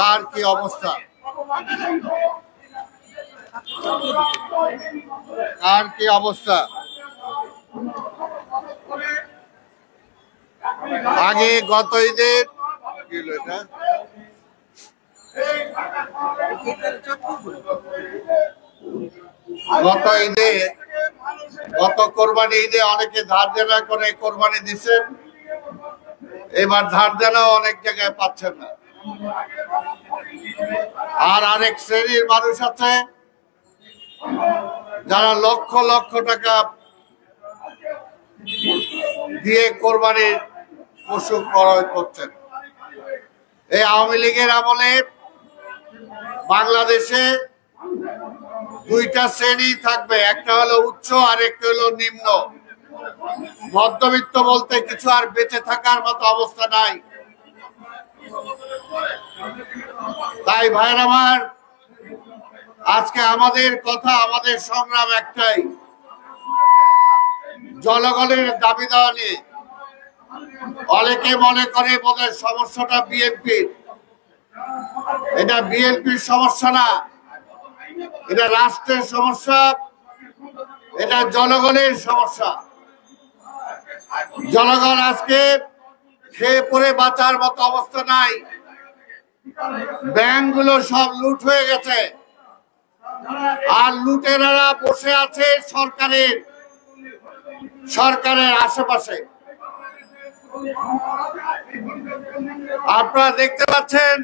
কার কি অবস্থা, কার কি অবস্থা। আগে গত ঈদের গত কোরবানি ঈদে অনেকে ধার দেনা করে কোরবানি দিচ্ছেন, এবার ধার দেনাও অনেক জায়গায় পাচ্ছেন না। আর আরেক শ্রেণীর মানুষ আছে যারা লক্ষ লক্ষ টাকা দিয়ে কোরবানির পশু ক্রয় করছেন। এই আওয়ামী লীগের আমলে বাংলাদেশে দুইটা শ্রেণী থাকবে, একটা হলো উচ্চ আর একটা হলো নিম্ন। মধ্যবিত্ত বলতে কিছু আর বেঁচে থাকার মতো অবস্থা নাই। তাই ভাইয়ের আমার, আজকে আমাদের কথা, আমাদের সংগ্রাম একটাই, জনগণের দাবি দেওয়া নিয়ে। অনেকে মনে করে বোধহয় সমস্যাটা বিএনপির। এটা বিএনপির সমস্যা না, এটা রাষ্ট্রের সমস্যা, এটা জনগণের সমস্যা। জনগণ আজকে খেয়ে পরে বাঁচার মতো অবস্থা নাই। ব্যাংকগুলো সব লুট হয়ে গেছে, আর লুটেরারা বসে আছে সরকারের আশেপাশে। আপনারা দেখতে পাচ্ছেন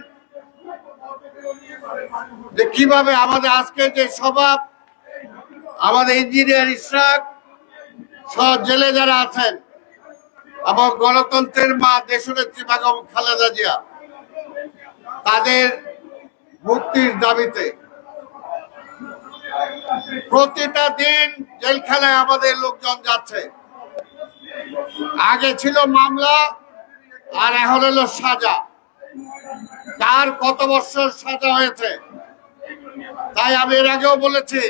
যে কিভাবে আমাদের আজকে যে সভা, আমাদের ইঞ্জিনিয়ার ইশরাক সহ জেলে যারা আছেন এবং গণতন্ত্রের মা দেশনেত্রী বেগম খালেদা জিয়া, তাদের মুক্তির দাবিতে প্রতিটা দিন জেলখানায় আমাদের লোকজন যাচ্ছে। আগে ছিল মামলা, আর এখন হলো সাজা। কার কত বছর সাজা হয়েছে। তাই আমি এর আগেও বলেছি,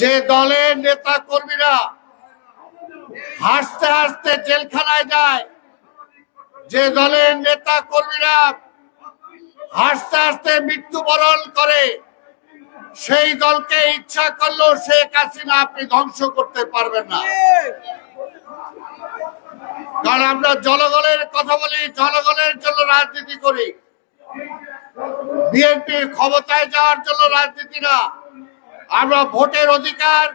যে দলের নেতা কর্মীরা হাসতে হাসতে জেলখানায় যায়, যে দলের নেতা কর্মীরা হাসতে হাসতে মৃত্যুবরণ করে, সেই দলকে ইচ্ছা করলেও শেখ হাসিনা আপনি ধ্বংস করতে পারবেন না। কারণ আমরা জনগণের কথা বলি, জনগণের জন্য রাজনীতি করি। বিএনপির ক্ষমতায় যাওয়ার জন্য রাজনীতি না, আমরা ভোটের অধিকার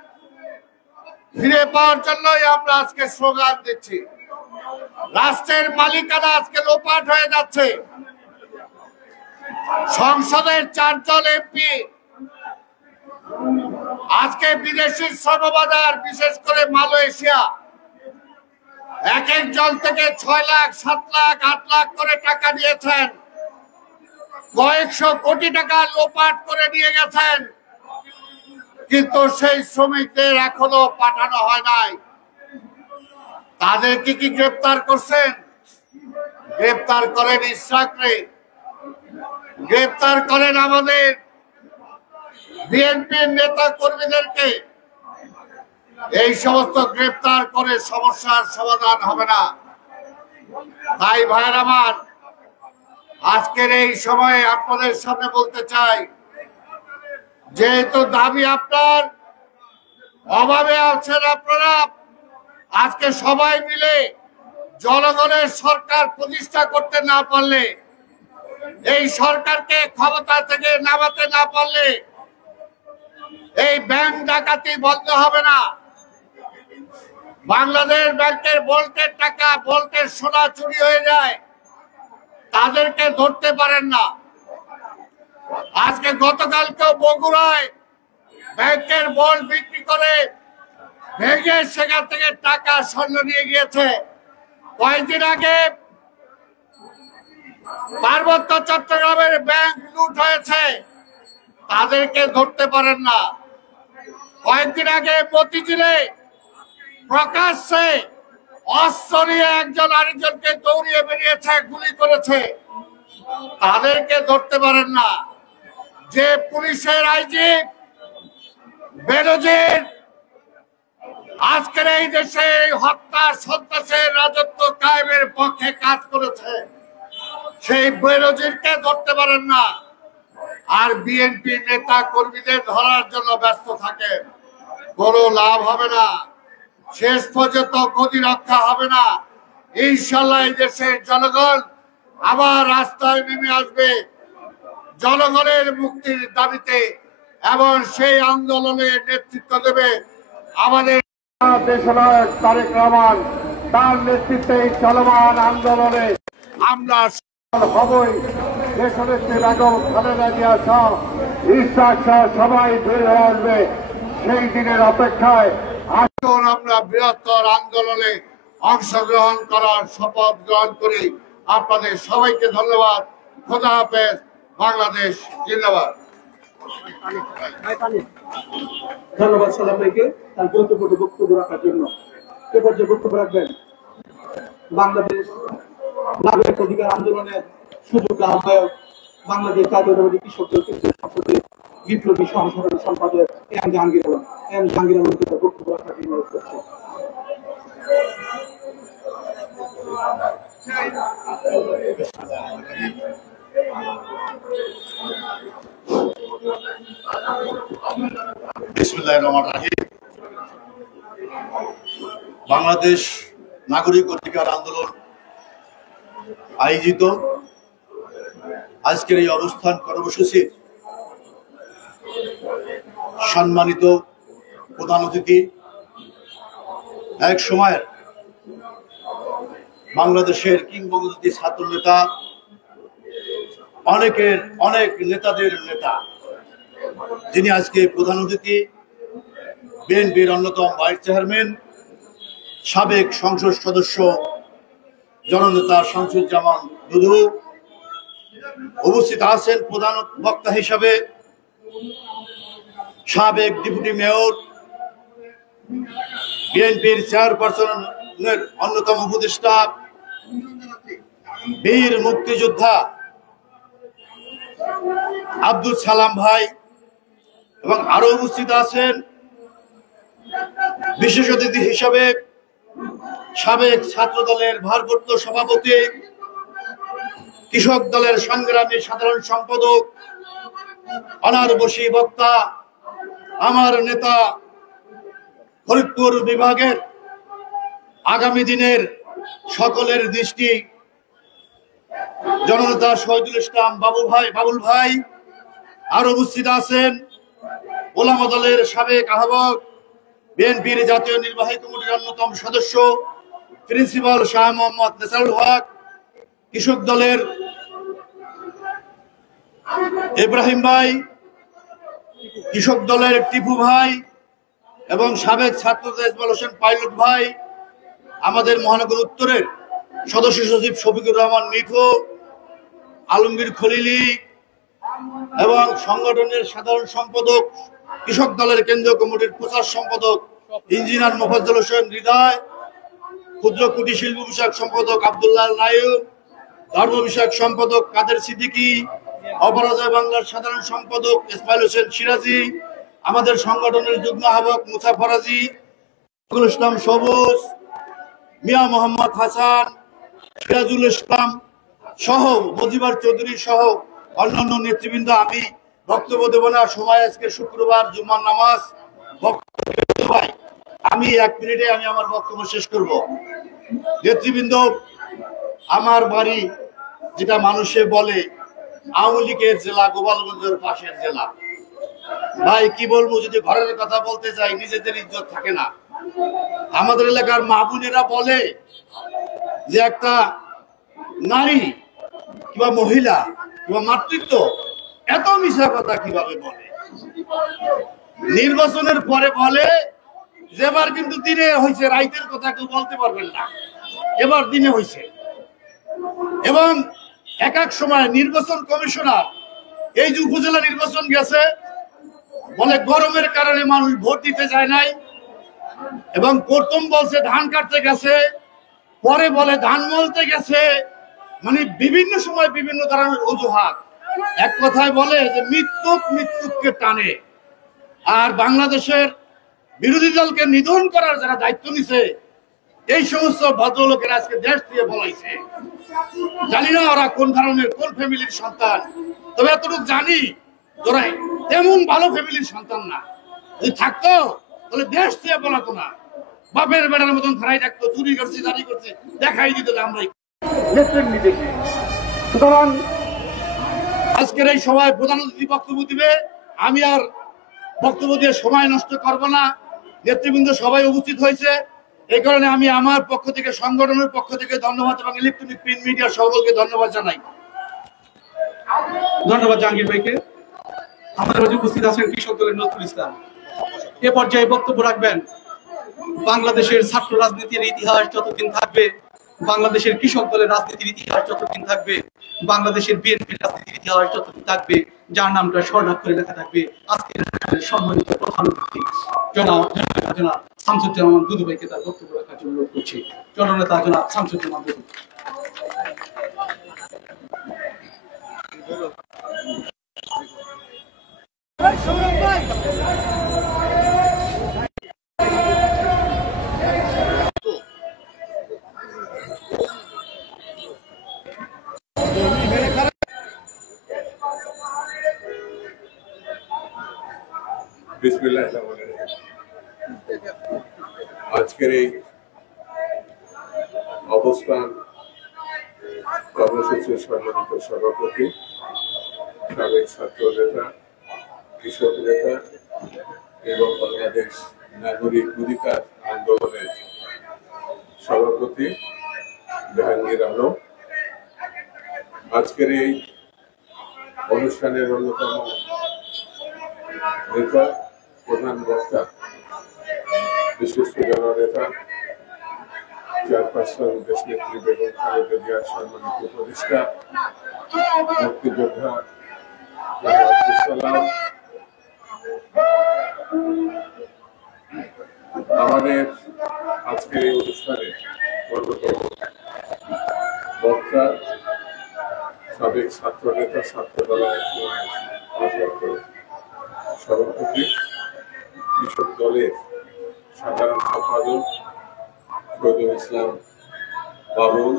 ফিরে পাওয়ার জন্যই আমরা আজকে স্লোগান দিচ্ছি। রাষ্ট্রের মালিকানা আজকে লোপাট হয়ে যাচ্ছে। সংসদের 4 জন এমপি আজকে বিদেশি শ্রমবাজার, বিশেষ করে মালয়েশিয়া, এক একজন থেকে 6 লাখ, 7 লাখ, 8 লাখ করে টাকা নিয়েছেন। কয়েকশো কোটি টাকা লোপাট করে নিয়ে গেছেন, কিন্তু সেই শ্রমিকদের এখনো পাঠানো হয় নাই। তাদেরকে কি গ্রেপ্তার করছেন? গ্রেপ্তার করেন ইশরাকরে, গ্রেপ্তার করেন আমাদের বিএনপির নেতা কর্মীদেরকে। এই সমস্ত গ্রেপ্তার করে সমস্যার সমাধান হবে না। তাই ভাইয়ের আমার, আজকের এই সময়ে আপনাদের সামনে বলতে চাই, যেহেতু দাবি আপনার অভাবে আছেন, আপনারা আজকে সবাই মিলে জনগণের সরকার প্রতিষ্ঠা করতে না পারলে, এই সরকারকে ক্ষমতা থেকে নামাতে না পারলে এই ব্যাংক ডাকাতি বন্ধ হবে না। বাংলাদেশ ব্যাংকের ভোল্টের টাকা, ভোল্টের সোনা চুরি হয়ে যায়, তাদেরকে ধরতে পারেন না। আজকে গতকালকেও বগুড়ায় ব্যাংকের ভোল্ট বিক্রি করে ভেঙে সেখান থেকে টাকা, স্বর্ণ নিয়ে গিয়েছে। কয়েকদিন আগে পার্বত্য চট্টগ্রামের ব্যাংক লুট হয়েছে, তাদেরকে ধরতে পারেন না। কয়েকদিন আগে মতিঝিলে প্রকাশ্যে অস্ত্র নিয়ে একজন আরেকজনকে দৌড়িয়ে বেরিয়েছে, গুলি করেছে, তাদেরকে ধরতে পারেন না। যে পুলিশের আইজি বেনজির আজকের এই দেশে হত্যা সন্ত্রাসের রাজত্ব কায়েমের পক্ষে কাজ করেছে, সেই বেনজিরকে ধরতে পারেন না, আর বিএনপি নেতা কর্মীদের ধরার জন্য ব্যস্ত থাকে। কোনো লাভ হবে না, শেষ পর্যন্ত গতি রক্ষা হবে না। ইনশাল্লাহ এই দেশের জনগণ আবার রাস্তায় নেমে আসবে জনগণের মুক্তির দাবিতে, এবং সেই আন্দোলনের নেতৃত্ব দেবে আমাদের দেশনায়ক তারেক রহমান। তার নেতৃত্বে চলমান আন্দোলনে আমরা হবই। দেশনেত্রী বেগম খালেদা জিয়া সহ ইশরাক সহ সবাই বের হয়ে আসবে সেই দিনের অপেক্ষায়। আসুন আমরা বৃহত্তর আন্দোলনে অংশগ্রহণ করার শপথ গ্রহণ করি। আপনাদের সবাইকে ধন্যবাদ। খোদা হাফেজ। বাংলাদেশ জিন্দাবাদ। ধন্যবাদ সালাম ভাইকে তার গুরুত্বপূর্ণ বক্তব্য রাখার জন্য। এ পর্যায়ে বক্তব্য রাখবেন বাংলাদেশ নাগরিক অধিকার আন্দোলনের সুযোগ্য আহ্বায়ক, বাংলাদেশ জাতীয়তাবাদী কৃষক দল কেন্দ্রীয় বিপ্লবী সহ সাধারণ সম্পাদক এম জাহাঙ্গীর আলম। জাহাঙ্গীর আলমকে তার বক্তব্য রাখার জন্য অনুরোধ করছি। বিসমিল্লাহির রহমানির রহিম। বাংলাদেশ নাগরিক অধিকার আন্দোলন আয়োজিত আজকের এই অবস্থান কর্মসূচির সম্মানিত প্রধান অতিথি, এক সময়ের বাংলাদেশের কিংবদন্তি ছাত্র নেতা, অনেক নেতাদের নেতা, যিনি আজকে প্রধান অতিথি, বিএনপির অন্যতম ভাইস চেয়ারম্যান, সাবেক সংসদ সদস্য জননেতা শামসুজ্জামান দুদু, উপস্থিত আছেন প্রধান বক্তা হিসাবে সাবেক ডেপুটি মেয়র, বিএনপির চেয়ারপারসনের অন্যতম উপদেষ্টা, বীর মুক্তিযোদ্ধা আব্দুল সালাম ভাই, এবং আরো উপস্থিত আছেন বিশেষ অতিথি হিসাবে সাবেক ছাত্র দলের ভারপ্রাপ্ত সভাপতি, কৃষক দলের সংগ্রামী সাধারণ সম্পাদক, অনারবশী বক্তা, আমার নেতা, ফরিদপুর বিভাগের আগামী দিনের সকলের দৃষ্টি জননেতা শহীদুল ইসলাম বাবুল ভাই। আরো উপস্থিত আছেন ওলামা দলের সাবেক আহ্বায়ক, বিএনপির জাতীয় নির্বাহী কমিটির অন্যতম সদস্য প্রিন্সিপাল শাহ মোহাম্মদ নেসারুল হক, কৃষক দলের ইব্রাহিম ভাই, কৃষক দলের টিপু ভাই, এবং সাবেক ছাত্র ইসমাইল হোসেন পাইলট ভাই, আমাদের মহানগর উত্তরের সদস্য সচিব শফিকুর রহমান মিঠু, আলমগীর খলিলি, এবং সংগঠনের সাধারণ সম্পাদক, কৃষক দলের কেন্দ্রীয় কমিটির প্রচার সম্পাদক ইঞ্জিনিয়ার মোফাজ্জল হোসেন হৃদয়, ক্ষুদ্র কুটির শিল্প বিষয়ক সম্পাদক আব্দুল্লাহ নাইব, ধর্ম বিষয়ক সম্পাদক কাদের সিদ্দিকী, অপরাজয় বাংলার সাধারণ সম্পাদক ইসমাইল হোসেন সিরাজি, আমাদের সংগঠনের যুগ্ম আহ্বায়ক মুসা ফরাজি, ইসলাম সবুজ, মিয়া মোহাম্মদ হাসান, সিরাজুল ইসলাম সহ মজিবার চৌধুরী সহ অন্যান্য নেতৃবৃন্দ। আমি বক্তব্য দেব না, সময় আজকে শুক্রবার, জুমার নামাজ। আমি 1 মিনিটে আমার বক্তব্য শেষ করব। নেতৃবৃন্দ, আমার বাড়ি, যেটা মানুষে বলে আওয়ামী লীগের জেলা, গোপালগঞ্জের পাশের জেলা। ভাই কি বলবো, যদি ঘরের কথা বলতে চাই নিজেদের ইজ্জত থাকে না। আমাদের এলাকার মা বোনেরা বলে যে একটা নারী কিংবা মহিলা কিংবা মাতৃত্ব এত মিশা কথা কিভাবে বলে। নির্বাচনের পরে বলে যে এবার কিন্তু দিনে হয়েছে, রাইতের কথা কেউ বলতে পারবেন না, এবার দিনে হয়েছে। এবং এক সময় নির্বাচন কমিশনার এই যে উপজেলা নির্বাচন গেছে, বলে গরমের কারণে মানুষ ভোট দিতে যায় নাই, এবং প্রথম বলছে ধান কাটতে গেছে, পরে বলে ধান মলতে গেছে। মানে বিভিন্ন সময় বিভিন্ন ধরনের অজুহাত। এক কথায় বলে যে মৃত্যুকে টানে। আর বাংলাদেশের বিরোধী দলকে নিধন করার যারা দায়িত্ব নিছে, এই সমস্ত ভদ্রলোকের আজকে দেশ দিয়ে বলাইছে। জানি না ওরা কোন ধরনের কোন ফ্যামিলির সন্তান, তবে এতটুকু জানি তোরা তেমন ভালো ফ্যামিলির সন্তান না। যদি থাকতো তাহলে দেশ দিয়ে বলাতো না, বাপের বেড়ার মতন খারাই থাকতো, চুরি করছে জারি করছে দেখাই দিত যে আমরাই নিতেছি। সুতরাং আজকের এই সভায় প্রধান অতিথি বক্তব্য দিবে, আমি আর বক্তব্য দিয়ে সময় নষ্ট করব না। নেতৃবৃন্দ সবাই উপস্থিত হয়েছে, এই কারণে আমি আমার পক্ষ থেকে, সংগঠনের পক্ষ থেকে ধন্যবাদ এবং ইলেকট্রনিক প্রিন্ট মিডিয়া সকলকে ধন্যবাদ জানাই। ধন্যবাদ জাহাঙ্গীর ভাইকে। আমাদের মাঝে উপস্থিত আছেন কৃষক দলের নজরুল ইসলাম। এ পর্যায়ে বক্তব্য রাখবেন বাংলাদেশের ছাত্র রাজনীতির ইতিহাস যতদিন থাকবে, বাংলাদেশের কৃষক দলের রাজনীতির ইতিহাস যতদিন থাকবে, বাংলাদেশের বিএনপির রাজনীতির ইতিহাস যতদিন থাকবে, যার নামটা স্বর্ণাক্ষরে লেখা থাকবে আজকের সম্মানিত প্রধান অতিথি জনাব শামসুজ্জামান দুদু ভাইকে তার বক্তব্য রাখার জন্য অনুরোধ করছি। জননেতা জনাব শামসুজ্জামান দুদু। আজকের এই অবস্থান কর্মসূচির সম্মানিত সভাপতি, সাবেক ছাত্র নেতা, কৃষক নেতা এবং বাংলাদেশ নাগরিক অধিকার আন্দোলনের সভাপতি জাহাঙ্গীর আলম, আজকের এই অনুষ্ঠানের অন্যতম নেতা, প্রধান বক্তা, বিশিষ্ট জননেতা, চেয়ারপারসন দেশনেত্রী বেগম খালেদা জিয়ার সম্মানিত উপদেষ্টা, মুক্তিযোদ্ধা আব্দুল সালাম, আমাদের আজকের এই অনুষ্ঠানে অন্যতম বক্তা, সাবেক ছাত্র নেতা, ছাত্র দলের সভাপতি, কৃষক দলের সাধারণ সম্পাদক শহীদুল ইসলাম বাবুল,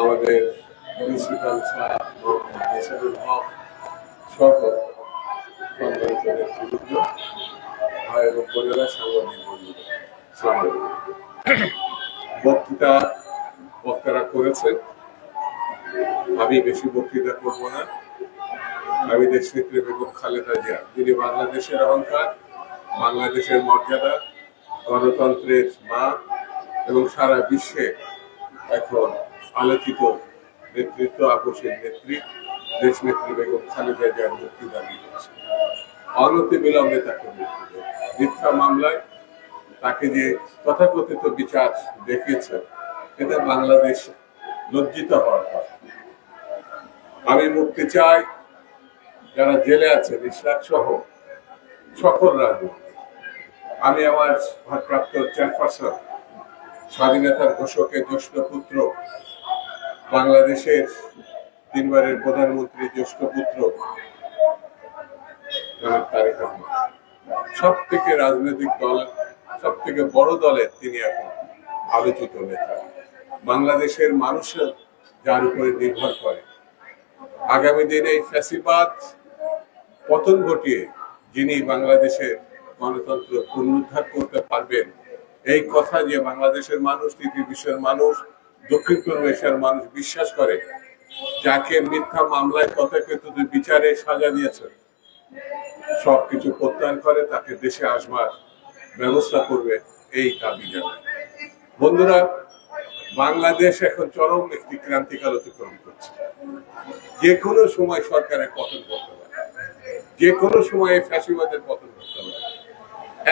আমাদের প্রিন্সিপাল হক সহ সম্মানিত নেতৃবৃন্দ, ভাই এবং বোনেরা, সাংবাদিক বন্ধুরা, বক্তারা করেছেন, আমি বেশি বক্তৃতা করব না। আমি দেশনেত্রী বেগম খালেদা জিয়া, যিনি বাংলাদেশের অহংকার, বাংলাদেশের মর্যাদা, গণতন্ত্রের মা এবং সারা বিশ্বে এখন আলোচিত নেতৃত্ব, আপোষের নেত্রী দেশনেত্রী বেগম খালেদা জিয়ার মুক্তি দাবি করছে। অনতি বিলম্বে তাকে মুক্তি দেয়। মিথ্যা মামলায় তাকে যে তথাকথিত বিচার দেখিয়েছেন, এতে বাংলাদেশ লজ্জিত হওয়ার কথা। আমি মুক্তি চাই যারা জেলে আছেন, ইশরাক সহ সকল রাজনীতি। আমি আমার ভারপ্রাপ্ত চেয়ারপারসন, স্বাধীনতার ঘোষকের জ্যেষ্ঠ পুত্র, বাংলাদেশের 3 বারের প্রধানমন্ত্রী জ্যেষ্ঠ পুত্র তারেক রহমান, সব থেকে রাজনৈতিক দল, সব থেকে বড় দলের তিনি এখন আলোচিত নেতা। বাংলাদেশের মানুষের যার উপরে নির্ভর করে। আগামী দিনে এই ফ্যাসিবাদ পতন ঘটিয়ে যিনি বাংলাদেশের গণতন্ত্র পুনরুদ্ধার করতে পারবেন, এই কথা যে বাংলাদেশের মানুষ, তৃতীয় বিশ্বের মানুষ, দক্ষিণ পূর্ব এশিয়ার মানুষ বিশ্বাস করে, যাকে মিথ্যা মামলায় তথাকথিত বিচারে সাজা দিয়েছে, সবকিছু প্রত্যাহার করে তাকে দেশে আসবার ব্যবস্থা করবে, এই দাবি জানায়। বন্ধুরা, বাংলাদেশ এখন চরম একটি ক্রান্তিকাল অতিক্রম করছে। যে কোনো সময় সরকারের পতন করতে পারে, যে কোনো সময় ফ্যাসিবাদের পতন করতে পারে।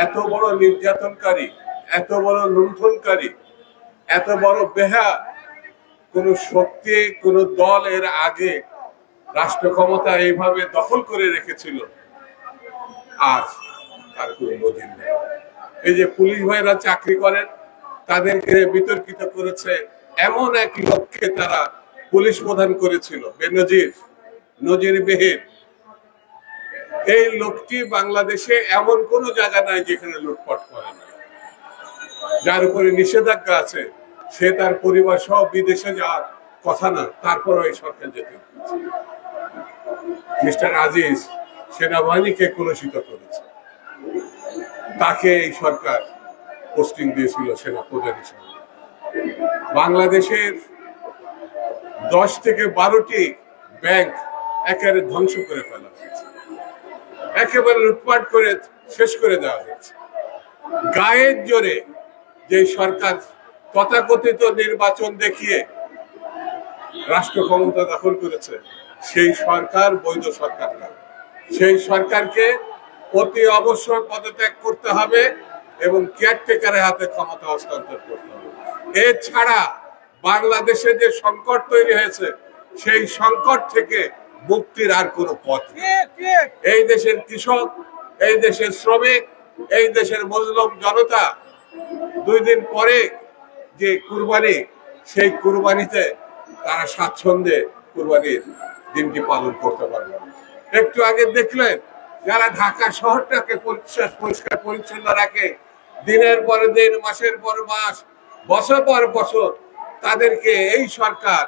এত বড় নির্যাতনকারী, এত বড় লুণ্ঠনকারী, এত বড় বেহা কোন শক্তি, কোন দল এর আগে রাষ্ট্র ক্ষমতা এইভাবে দখল করে রেখেছিল আজ তার কোন নজির নেই। এই যে পুলিশ ভাইরা চাকরি করেন, তাদেরকে বিতর্কিত করেছে, এমন এক লোককে তারা পুলিশ প্রধান করেছিল, বেনজির, নজিরবিহীন। এই লোকটি বাংলাদেশে এমন কোন জায়গা নাই যেখানে লুটপাট করে না। যার উপরে নিষেধাজ্ঞা আছে, সে তার পরিবার সহ বিদেশে যাওয়ার কথা না, তারপরও এই সরকার যেতে দিচ্ছে। মিস্টার আজিজ সেনাবাহিনীকে কলুষিত করেছে, তাকে এই সরকার পোস্টিং দিয়েছিল সেনা প্রধান হিসেবে। বাংলাদেশের 10 থেকে 12টি ব্যাংক একেবারে ধ্বংস করে ফেলা হয়েছে, একেবারে লুটপাট করে শেষ করে দেওয়া হয়েছে। গায়ের জোরে যে সরকার তথাকথিত নির্বাচন দেখিয়ে রাষ্ট্র ক্ষমতা দখল করেছে, সেই সরকার বৈধ সরকার না। সেই সরকারকে অতি অবশ্যই পদত্যাগ করতে হবে এবং কেয়ারটেকারের হাতে ক্ষমতা হস্তান্তর করতে হবে। এছাড়া বাংলাদেশে যে সংকট তৈরি হয়েছে, সেই সংকট থেকে মুক্তির আর কোনো পথ নেই। এই দেশের কৃষক, এই দেশের শ্রমিক, এই দেশের মজলুম জনতা 2 দিন পরে যে কুরবানি, সেই কুরবানিতে তারা স্বাচ্ছন্দ্যে কুরবানির দিনটি পালন করতে পারবে। একটু আগে দেখলেন যারা ঢাকা শহরটাকে পরিষ্কার পরিচ্ছন্ন রাখে, দিনের পরে দিন, মাসের পর মাস, বছর পর বছর, তাদেরকে এই সরকার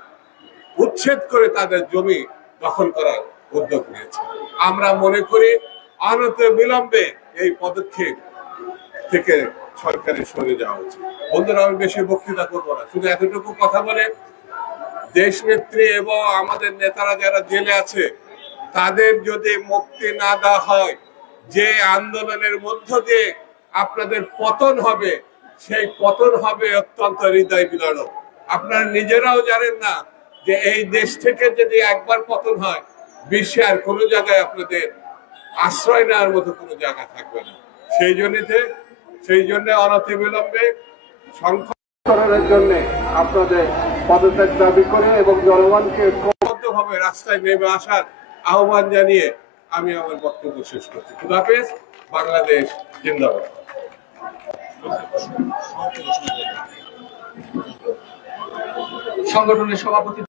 উচ্ছেদ করে তাদের জমি দখল করার উদ্যোগ নিয়েছে। আমরা মনে করি অনতি বিলম্বে এই পদক্ষেপ থেকে সরকারের সরে যাওয়া উচিত। বন্ধুরা, আমি বেশি বক্তৃতা করবো না, শুধু এতটুকু কথা বলে, দেশ নেত্রী এবং আমাদের নেতারা যারা জেলে আছে, তাদের যদি মুক্তি না দেওয়া হয়, যে আন্দোলনের মধ্য দিয়ে আপনাদের পতন হবে, সেই পতন হবে অত্যন্ত হৃদয় বিদারক। আপনারা নিজেরাও জানেন না যে এই দেশ থেকে যদি একবার পতন হয়, বিশ্বে আর কোনো জায়গায় আপনাদের আশ্রয় নেওয়ার মতো কোনো জায়গা থাকবে না। সেই জন্য অনতিবিলম্বে সংকটের জন্য আপনাদের পদত্যাগ দাবি করে এবং জনগণকে ঐক্যবদ্ধভাবে রাস্তায় নেমে আসার আহ্বান জানিয়ে আমি আমার বক্তব্য শেষ করছি। খুদা হাফেজ। বাংলাদেশ জিন্দাবাদ। সংগঠনের সভাপতি